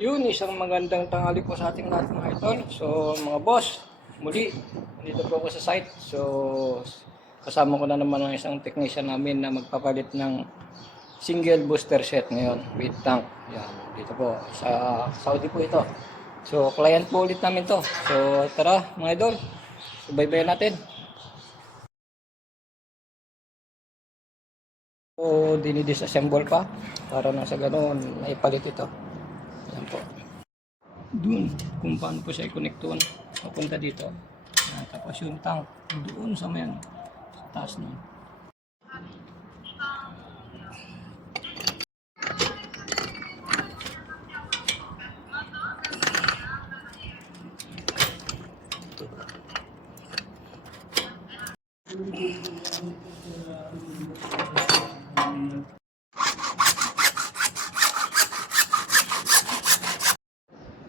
Yun, isang magandang tanghali po sa ating lahat mga idol. So mga boss, muli, dito po ako sa site. So kasama ko na naman ang isang technician namin na magpapalit ng single booster set ngayon with tank. Yan, dito po sa Saudi po ito. So client po ulit namin to. So tara mga idol, subaybayan natin. So dinidisassemble pa para na sa ganoon naipalit ito. Yan po. Dun kung paano po siya i-connect doon papunta dito. Yan, tapos yung tank doon sa mayan sa taas nun.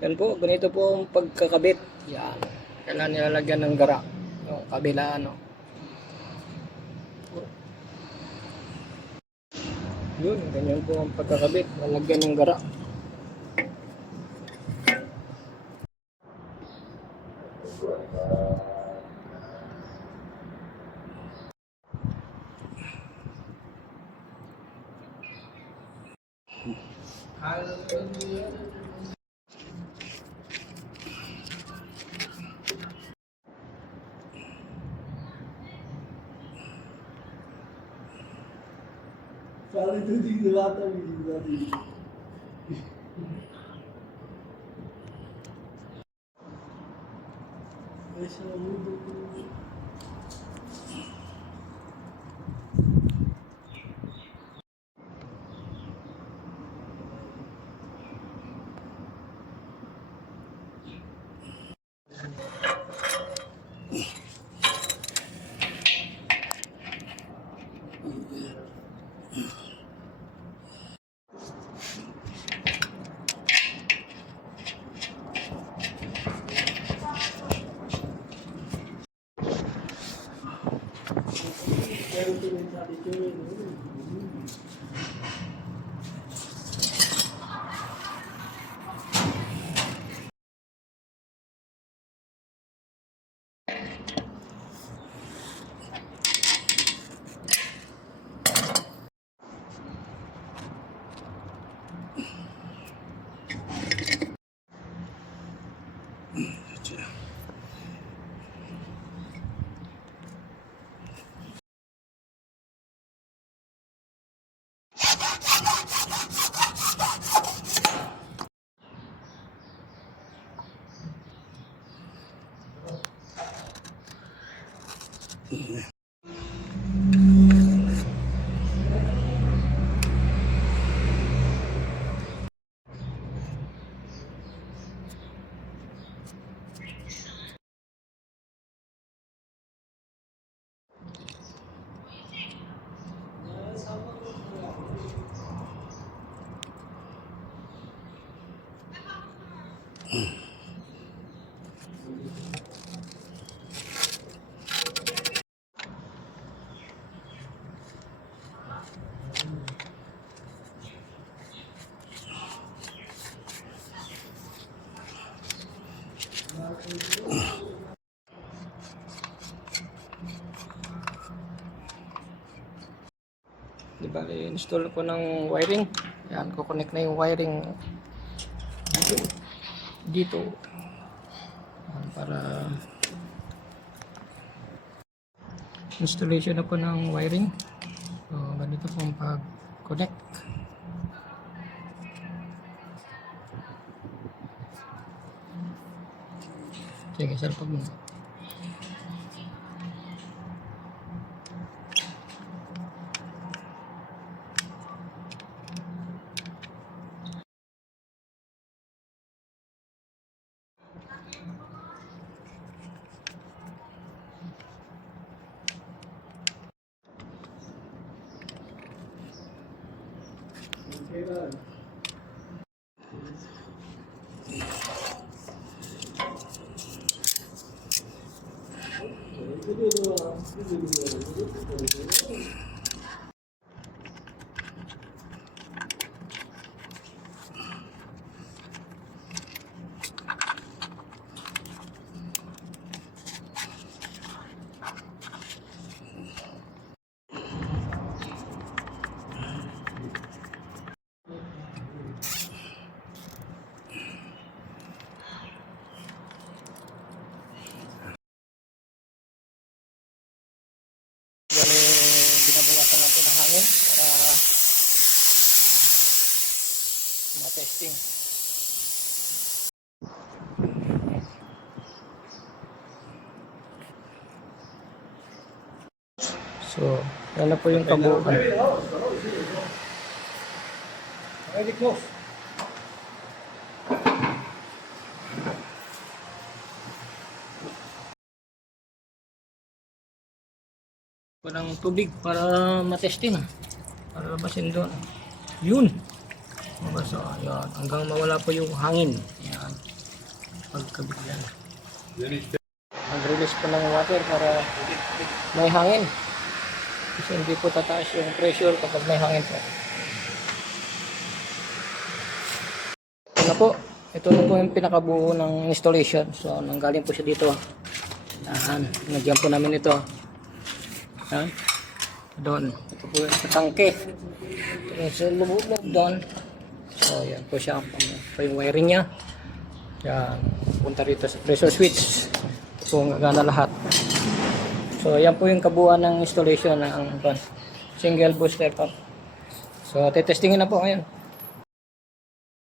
Yan po, ganito po ang pagkakabit. Yan. Kailangan nilalagyan ng gara. Yung kabila ano. Yun, ganyan po ang pagkakabit. Lalagyan ng gara. Sabi itu di bata di tadi. Esa mundo. Pero tuloy sabi tuloy. Di ba, install ko ng wiring. Yan, kukonek na yung wiring dito. Yan, para installation na po ng wiring. So, ganito po ang pag-connect. Sige, salpag mo. Kailan? testing. So, yan na po yung kabuuan. Already close. Ko ng tubig para matesting. Para labasin doon. Yun. Mabasa. Yan. Hanggang mawala po yung hangin. Yan. Pagkabit yan. Mag-release po ng water para may hangin. Kasi hindi po tataas yung pressure kapag may hangin po. Ito na po. Ito na po yung pinakabuo ng installation. So, nanggaling po siya dito. Yan. Nagyan po namin ito. Yan. Doon. Ito po yung tangke. Ito yung sa lubog doon. So, yan po siya. Ito yung wiring niya. Yan. Punta rito sa pressure switch. Ito po ang gagana lahat. So, yan po yung kabuuan ng installation ng single booster pump. So, tetestingin na po ngayon.